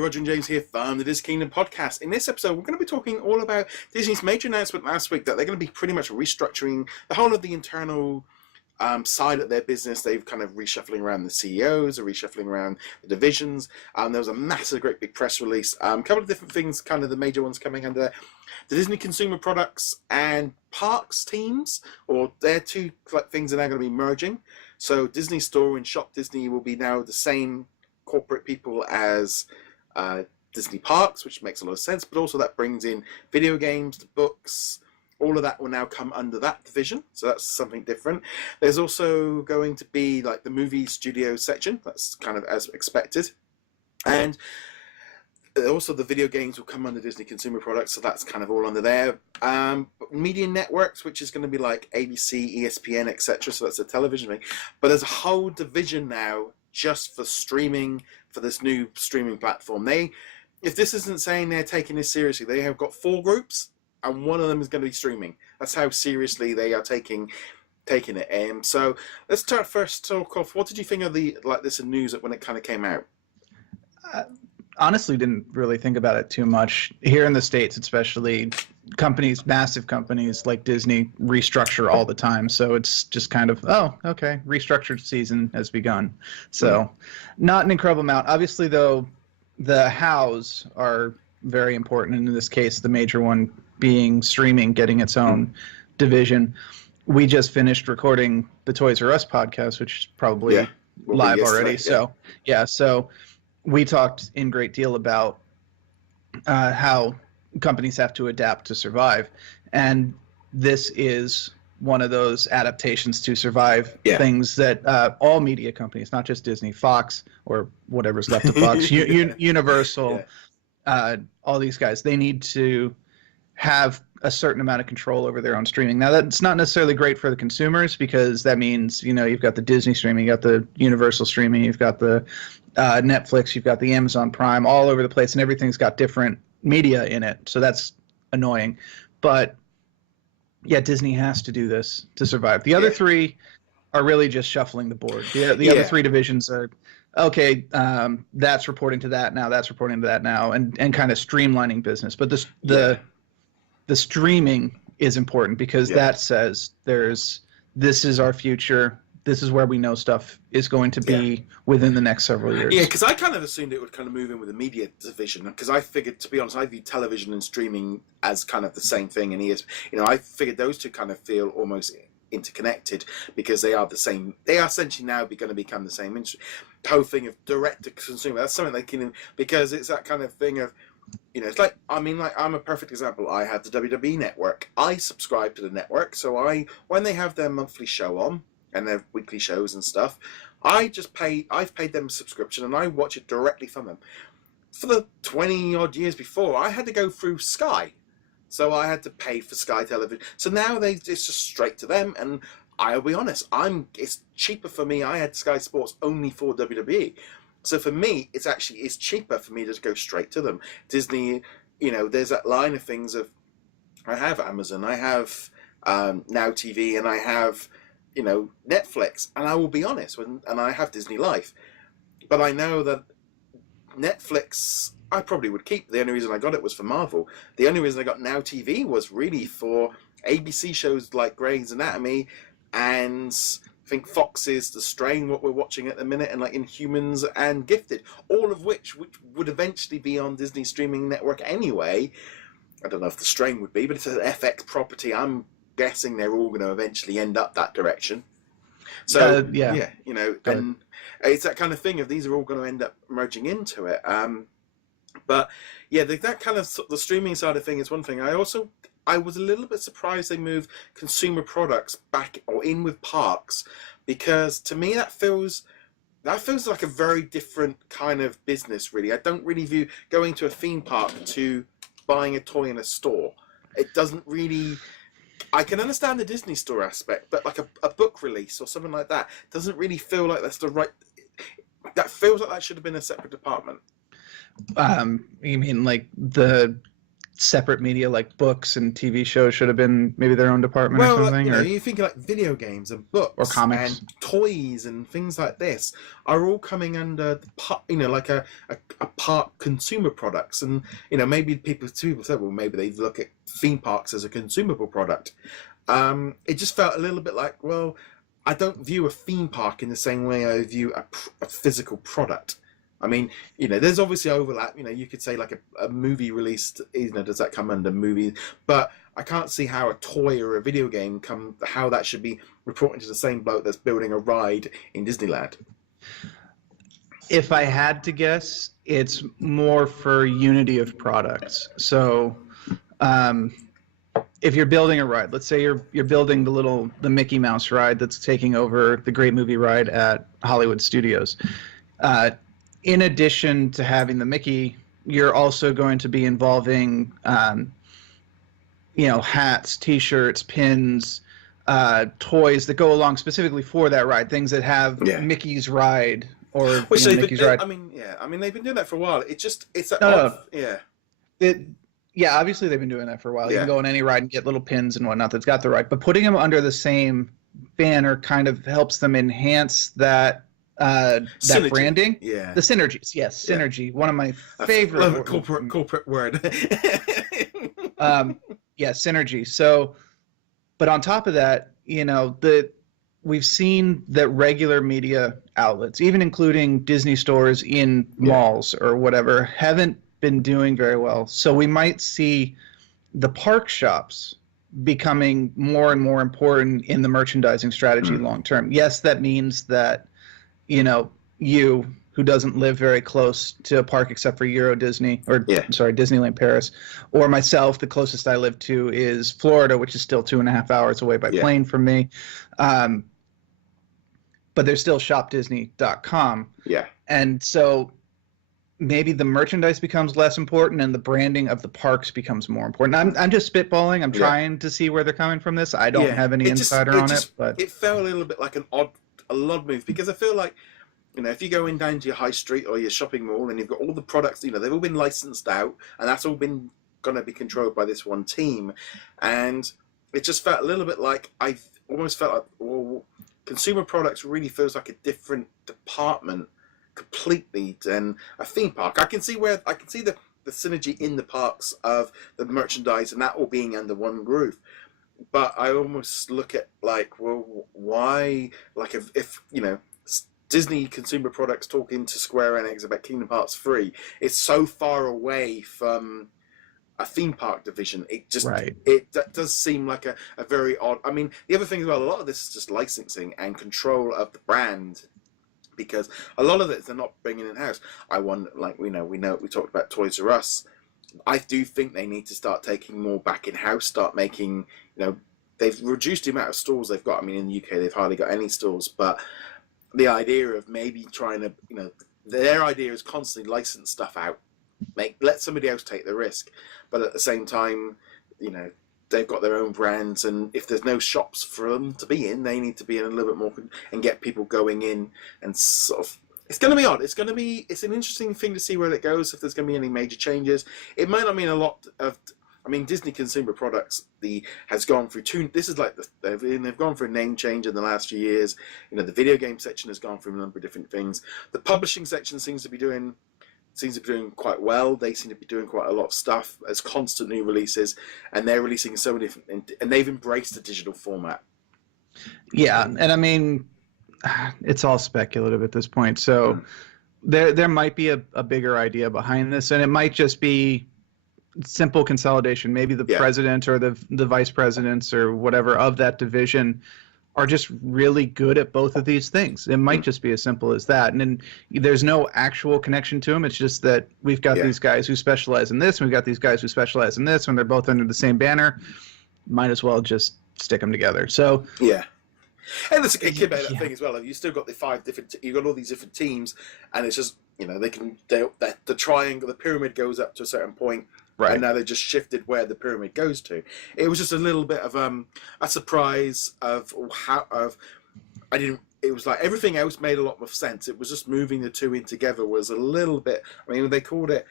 Roger and James here from the DisKingdom Podcast. In this episode, we're going to be talking all about Disney's major announcement last week that they're going to be pretty much restructuring the whole of the internal side of their business. They've kind of reshuffling around the CEOs, or reshuffling around the divisions. There was a massive, great big press release. A couple of different things, kind of the major ones coming under there. The Disney Consumer Products and Parks teams, or their two things are now going to be merging. So Disney Store and Shop Disney will be now the same corporate people as Disney Parks, which makes a lot of sense, but also that brings in video games, the books, all of that will now come under that division, so that's something different. There's also going to be like the movie studio section, that's kind of as expected, and also the video games will come under Disney Consumer Products, so that's kind of all under there. Media networks, which is going to be like ABC, ESPN, etc., so that's a television thing, but there's a whole division now just for streaming, for this new streaming platform. If this isn't saying they're taking this seriously, they have got 4 groups, and one of them is going to be streaming. That's how seriously they are taking it. So let's talk off. What did you think of this news when it kind of came out? Honestly, didn't really think about it too much. Here in the States, especially, massive companies like Disney restructure all the time. So it's just kind of, oh, okay, restructured season has begun. So not an incredible amount. Obviously, though, the hows are very important. And in this case, the major one being streaming, getting its own division. We just finished recording the Toys R Us podcast, which is probably live already. So we talked in great deal about how companies have to adapt to survive, and this is one of those adaptations to survive things that all media companies, not just Disney, Fox, or whatever's left of Fox, Universal, all these guys, they need to have a certain amount of control over their own streaming. Now, that's not necessarily great for the consumers, because that means, you've got the Disney streaming, you've got the Universal streaming, you've got the Netflix, you've got the Amazon Prime, all over the place, and everything's got different media in it. So that's annoying. But yeah, Disney has to do this to survive. The other 3 are really just shuffling the board. The other 3 divisions are, okay, that's reporting to that now, that's reporting to that now, and kind of streamlining business. But the streaming is important, because that says this is our future. This is where we know stuff is going to be within the next several years. Yeah, because I kind of assumed it would kind of move in with the media division, because I figured, to be honest, I view television and streaming as kind of the same thing, and I figured those two kind of feel almost interconnected, because they are the same. They are essentially now going to become the same industry. The whole thing of direct to consumer, that's something they can, because it's that kind of thing of, it's like, I'm a perfect example. I have the WWE network. I subscribe to the network, so when they have their monthly show on, and their weekly shows and stuff, I've paid them a subscription, and I watch it directly from them. For the 20 odd years before, I had to go through Sky, so I had to pay for Sky Television. So now it's just straight to them, and I'll be honest, it's cheaper for me. I had Sky Sports only for WWE, so for me, it's cheaper for me to go straight to them. Disney, there's that line of things of, I have Amazon, I have Now TV, and I have Netflix, and I will be honest, and I have Disney Life, but I know that Netflix I probably would keep. The only reason I got it was for Marvel. The only reason I got Now TV was really for ABC shows like Grey's Anatomy, and I think Fox's The Strain, what we're watching at the minute, and like Inhumans and Gifted, all of which would eventually be on Disney streaming network anyway. I don't know if The Strain would be, but it's an FX property. I'm guessing they're all going to eventually end up that direction. So and it's that kind of thing of these are all going to end up merging into it. But yeah, that kind of the streaming side of thing is one thing. I was a little bit surprised they moved consumer products back or in with parks, because to me that feels like a very different kind of business. Really, I don't really view going to a theme park to buying a toy in a store. It doesn't really. I can understand the Disney Store aspect, but like a book release or something like that doesn't really feel like that's the right. That feels like that should have been a separate department. You mean like the separate media like books and TV shows should have been maybe their own department or Well, something. you think like video games and books Or comics. and toys and things like this are all coming under the part, like a part consumer products. And maybe people said, well, maybe they look at theme parks as a consumable product. It just felt a little bit like, well, I don't view a theme park in the same way I view a physical product. I mean, there's obviously overlap. You could say like a movie released, does that come under movie? But I can't see how a toy or a video game how that should be reporting to the same bloke that's building a ride in Disneyland. If I had to guess, it's more for unity of products. So, if you're building a ride, let's say you're building the Mickey Mouse ride that's taking over the Great Movie Ride at Hollywood Studios. In addition to having the Mickey, you're also going to be involving, hats, T-shirts, pins, toys that go along specifically for that ride. Things that have Mickey's ride or Mickey's ride. I mean, they've been doing that for a while. It's obviously they've been doing that for a while. You Yeah. can go on any ride and get little pins and whatnot that's got the ride. But putting them under the same banner kind of helps them enhance that Synergy. branding. Yeah. The synergies. Yes, synergy. One of my favorite. Love a corporate word. Synergy. So, but on top of that, we've seen that regular media outlets, even including Disney stores in malls or whatever, haven't been doing very well. So we might see the park shops becoming more and more important in the merchandising strategy long term. Yes, that means that, you who doesn't live very close to a park except for Disneyland Paris, or myself, the closest I live to is Florida, which is still 2.5 hours away by plane from me. But there's still shopdisney.com. Yeah. And so maybe the merchandise becomes less important and the branding of the parks becomes more important. I'm just spitballing. I'm trying to see where they're coming from this. I don't have any insider on it, but it felt a little bit like a odd move, because I feel like, if you're going down to your high street or your shopping mall and you've got all the products, they've all been licensed out and that's all been going to be controlled by this one team. And it just felt a little bit like, I almost felt like, well, consumer products really feels like a different department completely than a theme park. I can see the synergy in the parks of the merchandise and that all being under one roof. But I almost look at like, well, why? Like if Disney consumer products talking to Square Enix about Kingdom Hearts 3, it's so far away from a theme park division. It just that does seem like a very odd. I mean, the other thing as well, a lot of this is just licensing and control of the brand, because a lot of it they're not bringing in house. I wonder, like we talked about Toys R Us. I do think they need to start taking more back in house. Start making, they've reduced the amount of stores they've got. I mean, in the UK they've hardly got any stores, but the idea of maybe trying to, their idea is constantly license stuff out, let somebody else take the risk, but at the same time, they've got their own brands, and if there's no shops for them to be in, they need to be in a little bit more and get people going in and sort of. It's going to be odd. It's an interesting thing to see where it goes, if there's going to be any major changes. It might not mean a lot of. I mean, Disney Consumer Products has gone through this is like they've gone through a name change in the last few years. The video game section has gone through a number of different things. The publishing section seems to be doing quite well. They seem to be doing quite a lot of stuff as constant new releases, and they're releasing so many different, and they've embraced the digital format. Yeah, and I mean, it's all speculative at this point. So there might be a bigger idea behind this, and it might just be simple consolidation. Maybe the president or the vice presidents or whatever of that division are just really good at both of these things. It might just be as simple as that. And then there's no actual connection to them. It's just that we've got these guys who specialize in this, and we've got these guys who specialize in this, and they're both under the same banner. Might as well just stick them together. So and there's a kid about that thing as well. You still got you've got all these different teams, and it's just the triangle, the pyramid goes up to a certain point. Right. And now they just shifted where the pyramid goes to. It was just a little bit of a surprise of it was like everything else made a lot of sense. It was just moving the two in together was a little bit. I mean, they called it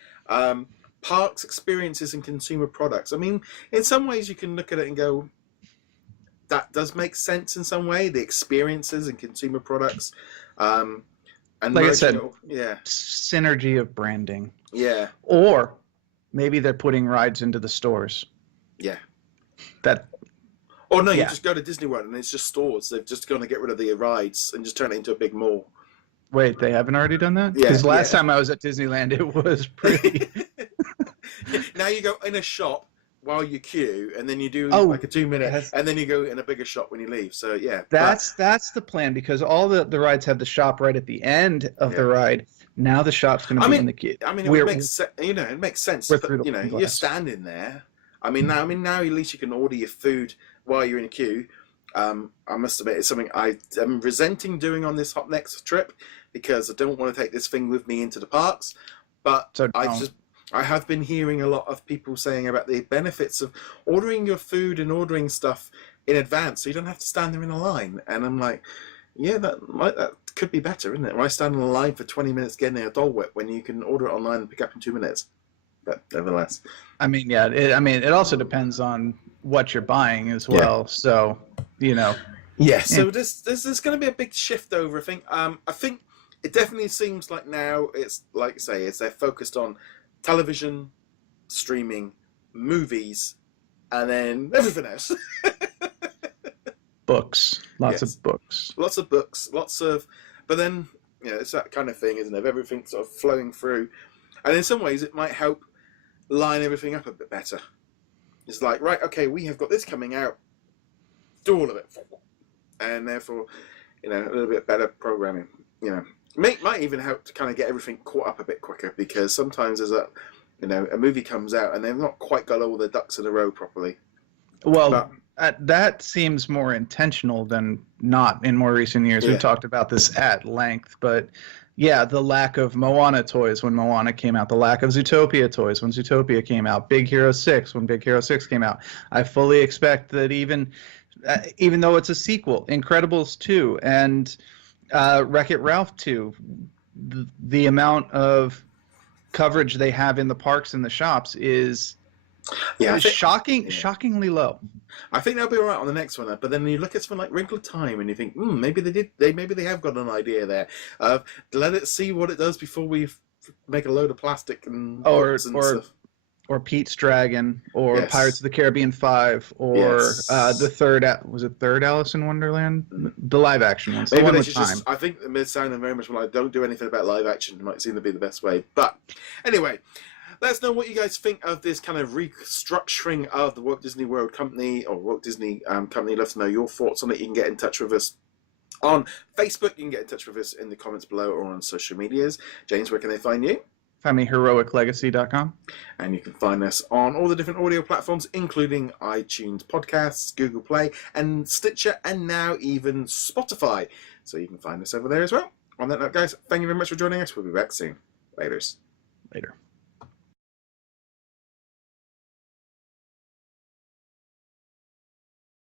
parks, experiences, and consumer products. I mean, in some ways you can look at it and go, that does make sense in some way, the experiences and consumer products. And like I said, yeah, synergy of branding. Yeah. Or maybe they're putting rides into the stores. Yeah. That. Or no, you just go to Disney World and it's just stores. They're just going to get rid of the rides and just turn it into a big mall. Wait, they haven't already done that? Yeah. Because last time I was at Disneyland, it was pretty. Now you go in a shop while you queue, and then you do like a 2-minute, and then you go in a bigger shop when you leave. So yeah, that's the plan, because all the rides have the shop right at the end of the ride. Now the shop's going to be in the queue. I mean, it makes sense. But, you're standing there. I mean, now at least you can order your food while you're in a queue. I must admit, it's something I am resenting doing on this Hop Next trip, because I don't want to take this thing with me into the parks. But I have been hearing a lot of people saying about the benefits of ordering your food and ordering stuff in advance, so you don't have to stand there in a line. And I'm like, yeah, that could be better, isn't it? Why stand in a line for 20 minutes getting a Dole Whip when you can order it online and pick up in 2 minutes? But nevertheless, I mean, yeah, it also depends on what you're buying as well. So, Yeah. So there's going to be a big shift over. I think it definitely seems like now it's like you say, they're focused on television, streaming, movies, and then everything else. Books. Lots of books. But then, it's that kind of thing, isn't it? Everything sort of flowing through. And in some ways, it might help line everything up a bit better. It's like, right, okay, we have got this coming out. Do all of it. And therefore, a little bit better programming, Might even help to kind of get everything caught up a bit quicker, because sometimes there's a movie comes out and they've not quite got all the ducks in a row properly. Well, that seems more intentional than not in more recent years. We've talked about this at length, but yeah, the lack of Moana toys when Moana came out, the lack of Zootopia toys when Zootopia came out, Big Hero 6 when Big Hero 6 came out. I fully expect that even though it's a sequel, Incredibles 2 and Wreck-It Ralph 2, the amount of coverage they have in the parks and the shops is shockingly low. I think they'll be all right on the next one, but then you look at something like Wrinkle Time and you think, maybe they have got an idea there. Let it see what it does before we make a load of plastic and stuff. Or Pete's Dragon, or Pirates of the Caribbean 5, or the third Alice in Wonderland, the live action ones. Maybe they should I think it sounded very much like don't do anything about live action. It might seem to be the best way. But anyway, let us know what you guys think of this kind of restructuring of the Walt Disney World Company or Walt Disney Company. Let us know your thoughts on it. You can get in touch with us on Facebook. You can get in touch with us in the comments below or on social medias. James, where can they find you? Find me heroiclegacy.com. And you can find us on all the different audio platforms, including iTunes Podcasts, Google Play, and Stitcher, and now even Spotify. So you can find us over there as well. On that note, guys, thank you very much for joining us. We'll be back soon. Later.